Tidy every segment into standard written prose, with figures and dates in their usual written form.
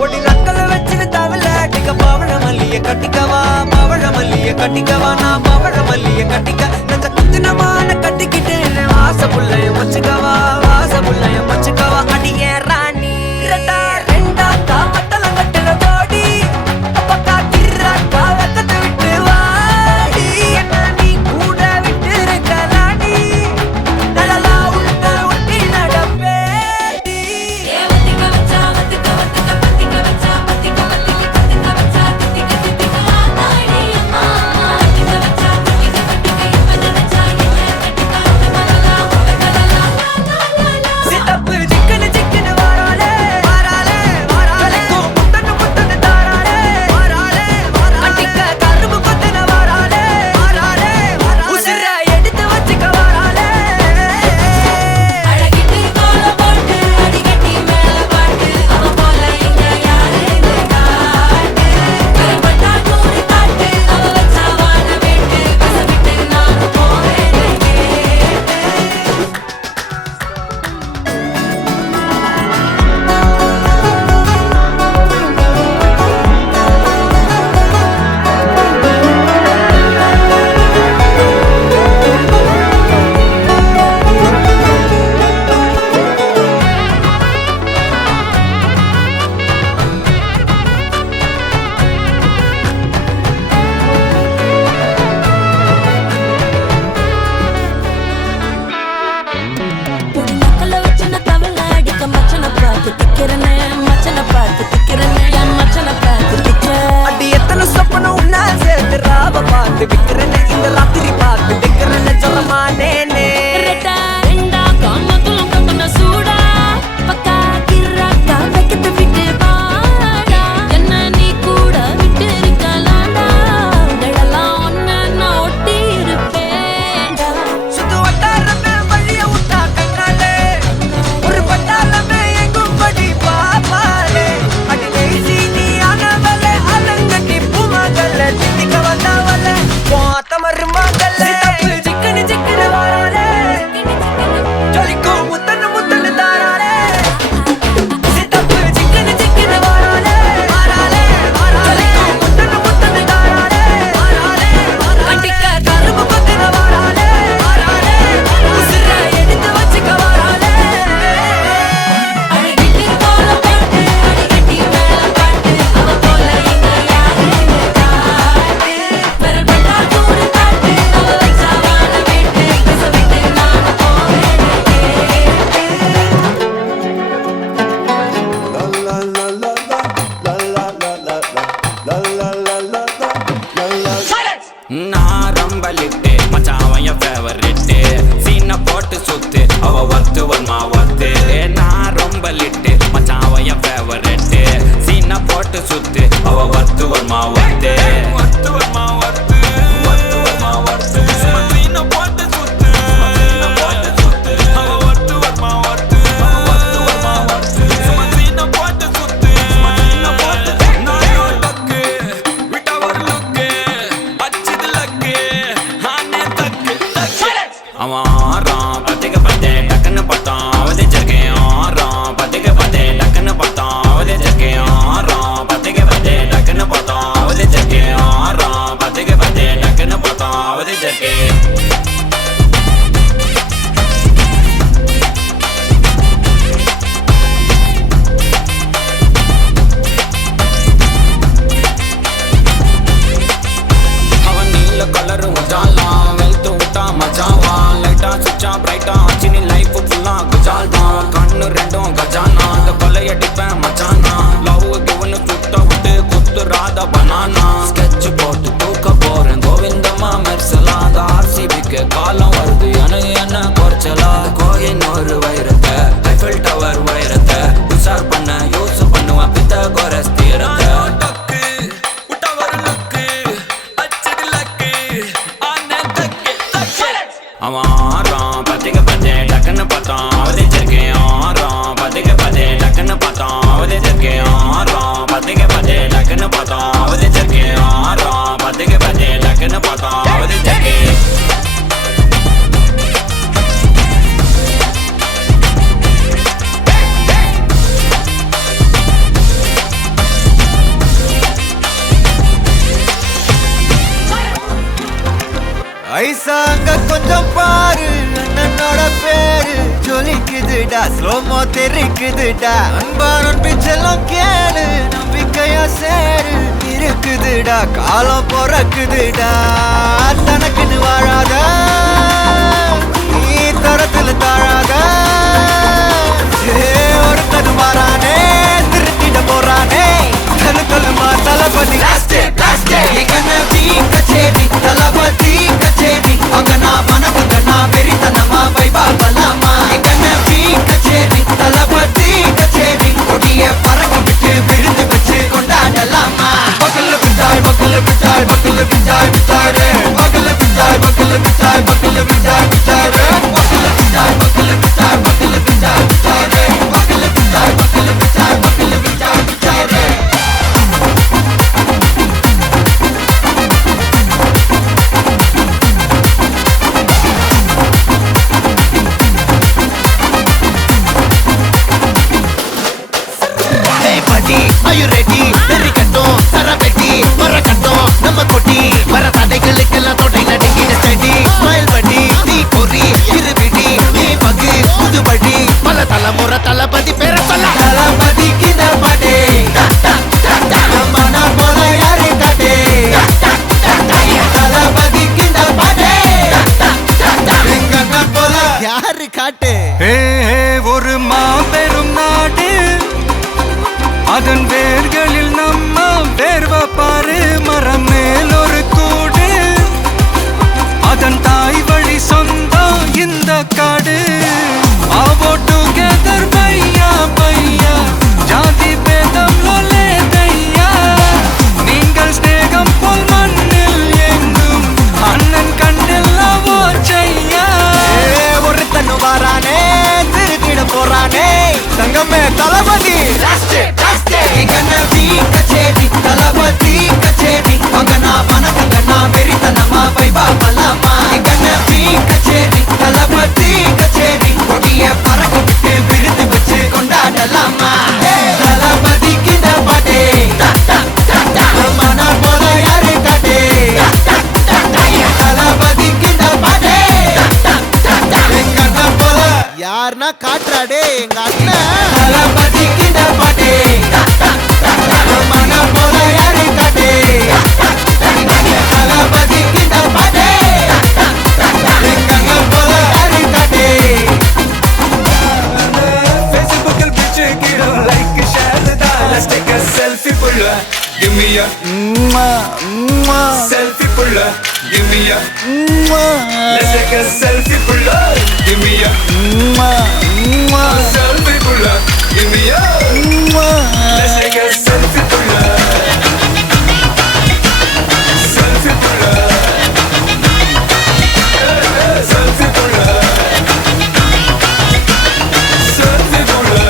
பொடி நக்கல வச்சிரு தவல அடிக்க பவழ மல்லிய கட்டிக்கவா பவழ மல்லிய கட்டிக்கவா நான் பவழ மல்லிய கட்டிக்க நெஞ்ச குத்துனமான கட்டிக்கிட்டு வாச புள்ளைய வச்சுக்கவா வாச புள்ளைய வச்சுக்கவா அடியே ராணி ரெண்டா காமத்தல கட்டல போடி பக்கா கிராக்கா வெக்கத்தை விட்டு வாடி என்ன நீ கூட விட்டு இருக்கலாடி நலலா உள்ள ஒட்டி நடப்பேடி ஏவத்திக்க வச்சா வத்திக்க வத்திக்க பத்திக்க வச்சா பத்திக்க வத்திக்க பத்திக்க வச்சா தித்திக்க தித்திக்க ஆதாடி அம்மா வத்திக்க வச்சா பத்திக்க பத்திக்க இப்ப நினைச்சா என்ன கட்டிக்கா தமலலா உடலலா லா சிட்டப்பு சிக்கன சிக்கன வாராலே வாராலே வாராலே முத்தன முத்தன தாராலே வாராலே வாராலே அடிக்க கரும்பு கொத்தன வாராலே வாராலே வாராலே உசிர எடுத்து வச்சுக்க வாராலே அழகிட்டு கோல போட்டு அடிகட்டி மேல பாட்டு அவ போல இங்க யாரு இந்த காட்டு கருப்பட்டா கூடி காட்டு அவ வச்சா வான விட்டு கசவிட்டு நானும் போவேன் பொடி நக்கல வச்சன தவள அடிக்க மச்சன பார்த்து திக்கிறனே மச்சன பார்த்து திக்கிறனே என் மச்சன பார்த்து திக்கிற அடி எத்தனை சொப்பனம் உன்னா சேர்த்து ராவ பார்த்து விக்கிறேன்னு இந்த ராத்திரி பார்த்து விக்கிறேன்னு சொல்லமானேனே ரெட்டா ரெண்டா காமத்துலம் கட்டன சூடா பக்கா கிராக்கா வெக்கத்தை விட்டு பாடா என்ன நீ கூட விட்டு இருக்கலாம்டா நிழலாம் ஒன்ன நான் ஒட்டி இருப்பேன்டா சுத்து வட்டாரமே வழிய விட்டா கண்ணாலே ஒரு பட்டாளமே எங்கும் படி பாப்பாலே அடி தேசி நீ ஆனவளே அலங்கட்டி பூமகள தித்திக்க வந்தவளே போத்த மருமகள ஐசாங்க கொஞ்சம் பாரு அண்ணனோட பேரு ஜொலிக்குதுடா ஸ்லோமோ தெரிக்குதுடா அன்பா நம்பிச்செல்லாம் கேளு நம்பிக்கையா சேரு இருக்குதுடா காலம் பிறக்குதுடா தனக்குன்னு வாழாத நீ தரத்துல தாழாத ஒருத்தன் மாறானே திருத்திட போறானே தனக்குள்ளுமா தளபதி கச்சேரி தளபதி கச்சேரி அங்கனா மனசுங்கனா வெறித்தனமா வைபா பலாமா கச்சேரி தளபதி கச்சேரி கொடிய பறக்க விட்டு விருந்து வச்சு கொண்டாடலாமா பக்கல்ல விட்டாய் பக்கல்ல விட்டாய் பக்கல்ல விட்டாய் விட்டாரே பக்கல்ல விட்டாய் பக்கல்ல விட்டாய் பக்கல்ல விட்டாய் விட்டாரே பக்கல்ல விட்டாய் பக்கல்ல விட்டாய் பக்கல்ல விட்டாய் விட்டாரே பக்கல்ல விட்டாய் பக்கல்ல விட்டாய் பக்கல்ல விட்டாய் விட்டாரே Are you ready? Very கட்டும் சரவெட்டி வர கட்டும் நம்ம கொட்டி வர தடைகளுக்கெல்லாம் தொடை நடுங்கின ஸ்டடி ஸ்மைல் பண்ணி தீ பொறி இருபிடி நீ பகு புதுபடி பல தலைமுறை தளபதி பேர சொல்ல தளபதிக்கு இந்த பாட்டே மன போல யாரு காட்டே தளபதிக்கு இந்த பாட்டே எங்க போல யாரு காட்டு ஒரு மாபெரும் நாடு அதன் வேர்களில் நம்ம வேர்வ பாரு மரம் மேல் ஒரு கூடு அதன் தாய் வழி சொந்தம் இந்த காடு ஆவோ டுகெதர் பையா பையா ஜாதி பேதம் லோலே தையா நீங்கள் ஸ்நேகம் போல் மண்ணில் எங்கும் அண்ணன் கண்ணில் அவோ செய்யா ஒருத்தன் வாரானே திருத்திட போறானே தங்கமே தளபதி கச்சேரி தளபதி கச்சேரி அங்கனா மனசங்கனா வெறித்தனமா வைபா பலாமா கச்சேரி தளபதி கச்சேரி கொடிய பறக்க விட்டு விருந்து வச்சு கொண்டாடலாமா தளபதிக்கு இந்த பாட்டே மன போல யாரு காட்டே தளபதிக்கு இந்த பாட்டே எங்க அண்ணன் போல யாருன்னா காட்டுறாடே எங்க அண்ணன் தளபதிக்கு இந்த பாட்டே மன போல யாரு காட்டே தளபதிக்கு இந்த பாட்டே எங்க அண்ணன் போல யாரு காட்டே Facebookல் பிச்சு கிடும் லைக் ஷேர் தான் let's take a selfie pulla give me a selfie pulla give me a let's take a selfie pulla give me a selfie pulla give me a let's take a selfie pulla selfie pulla selfie pulla selfie pulla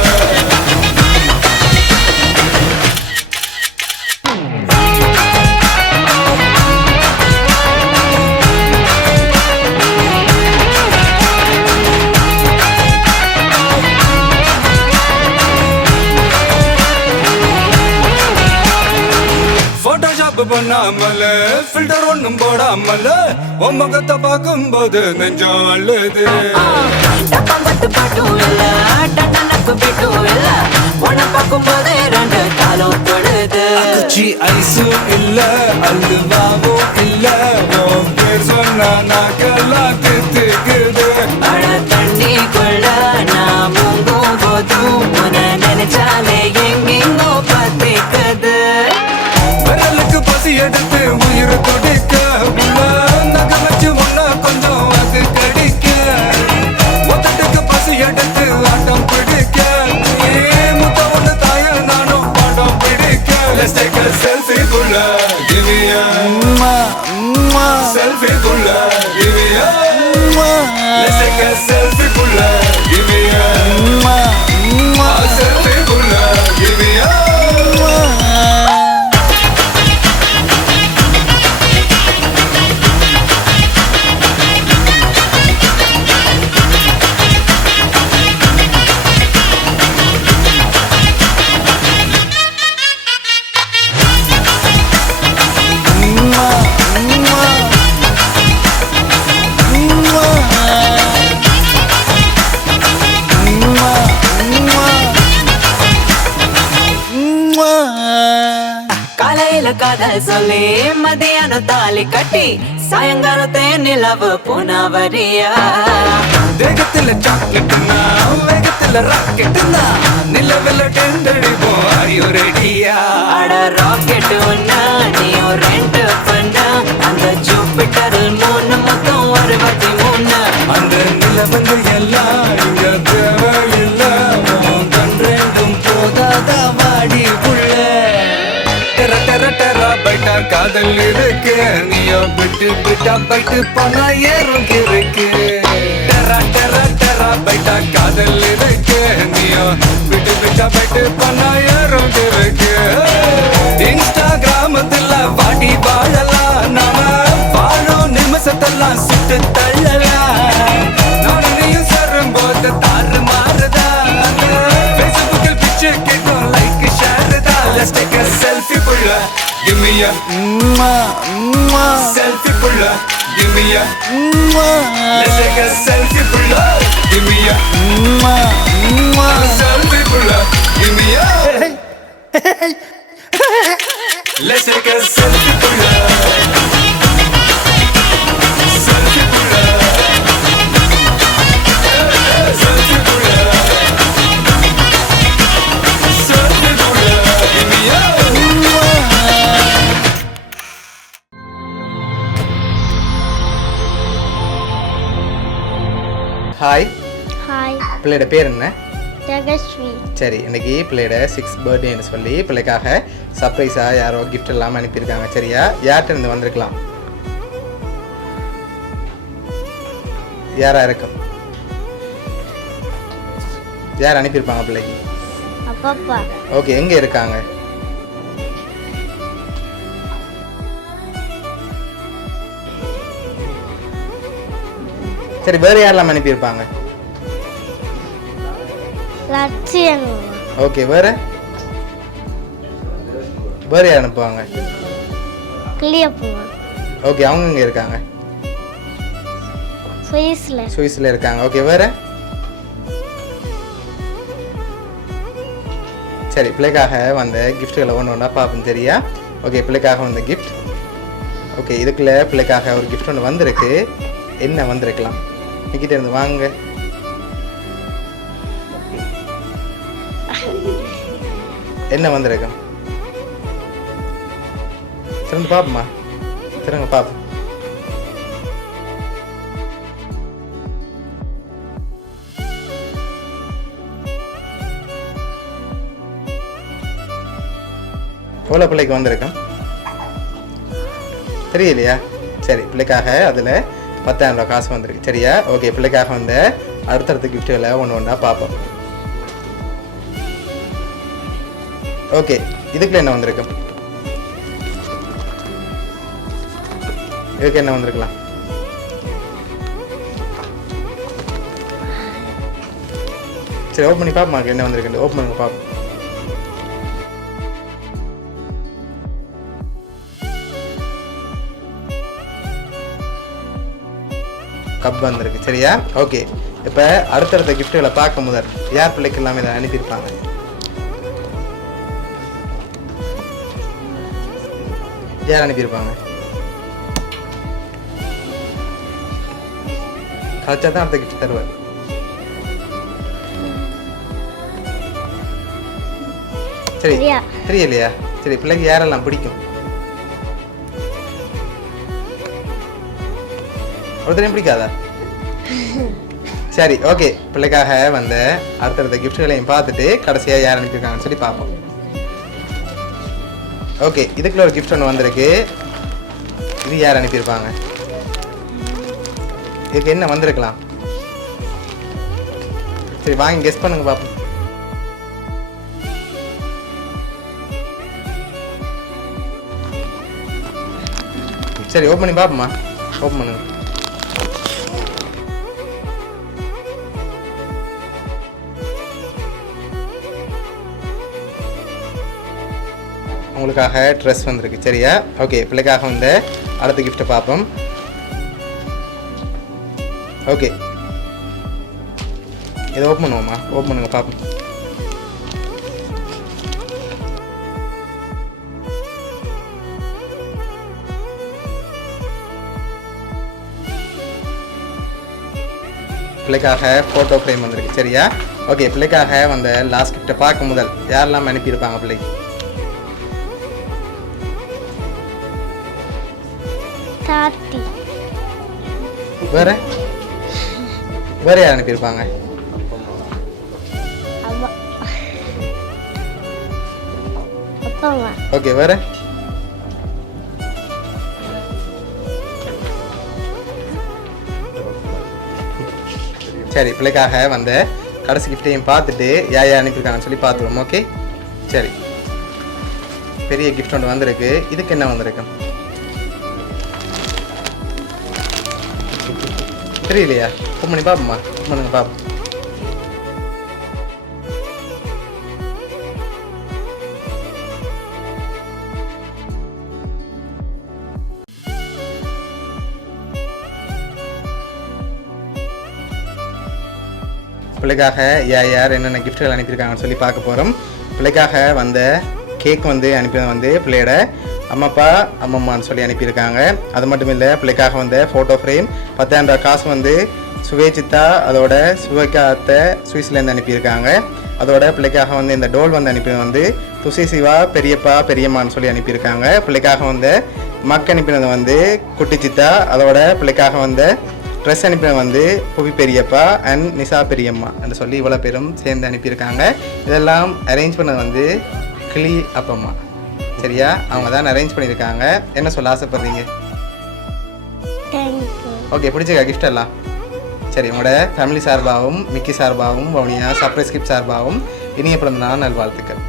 Photoshop பண்ணாமல filter ஒண்ணும் போடாமல உன் முகத்தை பார்க்கும்போது நெஞ்சம் அழுது டப்பாம்பட்டு பாட்டும் இல்ல டட்டனக்கு பெட்டும் இல்ல உன்னை பார்க்கும்போது ரெண்டு காலம் தொடுது குச்சி ஐஸும் இல்ல அல்வாவும் இல்ல உன் பேர் சொன்னா நாக்கெல்லாம் தித்துக்குது அட தண்ணிக்குள்ள நான் முங்கும் போதும் உன்னை நினைச்சாலே எங்கெங்கோ பத்திக்குது விரலுக்கு பசி எடுத்து உயிர் கொடிக்க உள்ள நகை வச்சு ஒன்ன கொஞ்சம் அது கடிக்க மொத்தத்துக்கு பசி எடுத்து ஆட்டம் பிடிக்க முத்த ஒண்ணு தாய நானும் பாடம் பிடிக்க Let's take a selfie புள்ள give me a selfie புள்ள give me a Let's take a selfie புள்ள give me a selfie புள்ள give me a வாயில காதல் சொல்லி மதியானம் தாலி கட்டி சாயங்காலத்தே நிலவு புனவரியா வேகத்துல சாக்லேட்டுனா வேகத்துல ராக்கெட்டுனா நிலவுல டெண்டடிப்போம் ஐயோ ரெடியா அட ராக்கெட் ஒன்னா நீயும் ரெண்டு பண்ணா அந்த ஜூபிட்டரில் 3 மொத்தம் 63 அந்த நிலவங்க எல்லாம் இங்க தேவையில்ல கண்டெண்டும் போதாத வாடி புள்ள டெர டெர டெர பைட்டா காதல் இருக்கு நீயோ விட்டு விட்டா பைட்டு போனா ஏறும் இருக்கு டெர டெர டெர பைட்டா காதல் இருக்கு நீயோ விட்டு விட்டா பைட்டு போனா ஏறும் இருக்கு இன்ஸ்டாகிராமத்துல வாடி வாழலாம் நாம வாழும் நிமிஷத்தெல்லாம் சுட்டு தள்ளலாம் நானும் நீயும் சேரும் போது தாறு மாறுதா Facebookல் பிச்சு கேட்கும் லைக் ஷேர் தான் Let's take a selfie புள்ள Give me a selfie புள்ள Give me a Let's take a selfie புள்ள Give me a selfie புள்ள Give me a Let's take a selfie புள்ள Selfie புள்ள Selfie புள்ள Selfie புள்ள Give me a hi, hi பிள்ளையோட பேர் என்ன? ஜெகஸ்ரீ. சரி, இன்னைக்கு பிள்ளையோட 6th பர்த்டேன்னு சொல்லி பிள்ளைக்காக சர்ப்ரைஸாக யாரோ கிஃப்ட் எல்லாம் அனுப்பியிருக்காங்க. சரியா? யார்கிட்ட இருந்து வந்திருக்கலாம்? யாரா இருக்கும்? யார் அனுப்பியிருப்பாங்க பிள்ளைக்கு? அப்பப்பா. ஓகே, எங்கே இருக்காங்க? சரி, வேறு யாரெல்லாம் அனுப்பியிருப்பாங்க? லட்சியம். ஓகே, வேறு வேறு யார் அனுப்புவாங்க? கிளியப்பா. ஓகே, அவங்க இங்கே இருக்காங்க? சுவிஸில் இருக்காங்க. ஓகே, வேறு? சரி, பிள்ளைக்காக வந்த கிஃப்ட்டுகளை ஒன்று ஒன்றா பார்ப்போம். சரியா? ஓகே, பிள்ளைக்காக வந்த கிஃப்ட். ஓகே, இதுக்குள்ளே பிள்ளைக்காக ஒரு கிஃப்ட் ஒன்று வந்திருக்கு. என்ன வந்திருக்கலாம்? நிக்கிட்ட இருந்து வாங்க. என்ன வந்திருக்கும்? திறந்து பாப்போமா? திறங்க பாப்போம். எவ்வளோ பிள்ளைக்கு வந்திருக்கும் தெரியலையா? சரி, பிள்ளைக்காக அதில் 10,000 ரூபா காசு வந்திருக்கு. சரியா? ஓகே, பிள்ளைக்காக வந்த அடுத்தடுத்த கிஃப்ட்டுகளை ஒன்று ஒன்றா பார்ப்போம். ஓகே, இதுக்குள்ள என்ன வந்திருக்கும்? இதுக்கு என்ன வந்திருக்கலாம்? சரி, ஓப்பன் பண்ணி பார்ப்போம். என்ன வந்திருக்கு? ஓப்பன் பண்ணுங்க பார்ப்போம். கப் வந்திருக்கு. சரியா? ஓகே, இப்போ அடுத்தடுத்த கிஃப்ட்டுகளை பார்க்க முதல் யார் பிள்ளைக்கு எல்லாமே இதை அனுப்பியிருப்பாங்க? யார் அனுப்பியிருப்பாங்க? கழிச்சா தான் அடுத்த கிஃப்ட் தருவார். சரி, தெரியலையா? சரி, பிள்ளைக்கு யாரெல்லாம் பிடிக்கும்? ஒருத்தரையும் பிடிக்காதா? சரி, ஓகே, பிள்ளைக்காக வந்த அடுத்தடுத்த கிஃப்ட்களையும் பார்த்துட்டு கடைசியாக யார் அனுப்பியிருக்காங்கன்னு சொல்லி பார்ப்போம். ஓகே, இதுக்குள்ள ஒரு கிஃப்ட் ஒன்று வந்திருக்கு. இது யார் அனுப்பியிருப்பாங்க? இதுக்கு என்ன வந்திருக்கலாம்? சரி, வாங்கி கெஸ் பண்ணுங்க பார்ப்போம். சரி, ஓப்பன் பண்ணி பார்ப்போமா? ஓப்பன் பண்ணுங்க. உங்களுக்காக ட்ரெஸ் வந்திருக்கு. சரியா? ஓகே, பிள்ளைக்காக வந்த அடுத்த கிஃப்ட்டை பார்ப்போம். ஓகே, இதை ஓப்பன் பண்ணுவோமா? ஓப்பன் பண்ணுங்க பார்ப்போம். பிள்ளைக்காக ஃபோட்டோ ஃப்ரேம் வந்திருக்கு சரியா? ஓகே, பிள்ளைக்காக வந்த லாஸ்ட் கிஃப்ட்டை பார்க்க முதல் யாரெல்லாம் அனுப்பியிருப்பாங்க பிள்ளைக்கு? தாத்தி. வேற வேற யார் அனுப்பியிருப்பாங்க? அப்பா. அப்பாவா. ஓகே, வேற சரி, பிள்ளைக்காக வந்த கடைசி கிஃப்டையும் பார்த்துட்டு யார் அனுப்பியிருக்காங்கன்னு சொல்லி பார்த்துருவோம். ஓகே சரி, பெரிய கிஃப்ட் ஒன்று வந்திருக்கு. இதுக்கு என்ன வந்திருக்கு தெரியலையா? ஃபோன் பண்ணி பார்ப்போம்மா. ஃபோன் பண்ணுங்க பார்ப்போம். பிள்ளைக்காக யார் என்னென்ன கிஃப்ட்கள் அனுப்பியிருக்காங்கன்னு சொல்லி பார்க்க போகிறோம். பிள்ளைக்காக வந்த கேக் வந்து அனுப்பியது வந்து பிள்ளையோட அம்மாப்பா அம்மம்மான்னு சொல்லி அனுப்பியிருக்காங்க. அது மட்டும் இல்லை, பிள்ளைக்காக வந்த ஃபோட்டோ ஃப்ரேம் 10,000 ரூபா காசு வந்து சுவேச்சித்தா அதோட சுவைக்காத்த சுவிஸ்லேருந்து அனுப்பியிருக்காங்க. அதோட பிள்ளைக்காக வந்து இந்த டோல் வந்து அனுப்பினது வந்து துசி சிவா பெரியப்பா பெரியம்மான்னு சொல்லி அனுப்பியிருக்காங்க. பிள்ளைக்காக வந்த மக் அனுப்பினது வந்து குட்டி சித்தா. அதோட பிள்ளைக்காக வந்த ட்ரெஸ் அனுப்பினது வந்து புவி பெரியப்பா அண்ட் நிசா பெரியம்மா என்று சொல்லி இவ்வளோ பேரும் சேர்ந்து அனுப்பியிருக்காங்க. இதெல்லாம் அரேஞ்ச் பண்ணது வந்து கிளி அப்பம்மா சரியா? அவங்க தான் அரேஞ்ச் பண்ணியிருக்காங்க. என்ன சொல்ல ஆசைப்படுறீங்க? தேங்க்யூ. ஓகே, பிடிச்சிருக்கா கிஃப்ட் எல்லாம்? சரி, உங்களோட ஃபேமிலி சார்பாகவும் மிக்கி சார்பாகவும் வவுனியா சர்ப்ரைஸ் கிஃப்ட் சார்பாகவும் இனிய பிறந்த நாள் நல்வாழ்த்துக்கள்.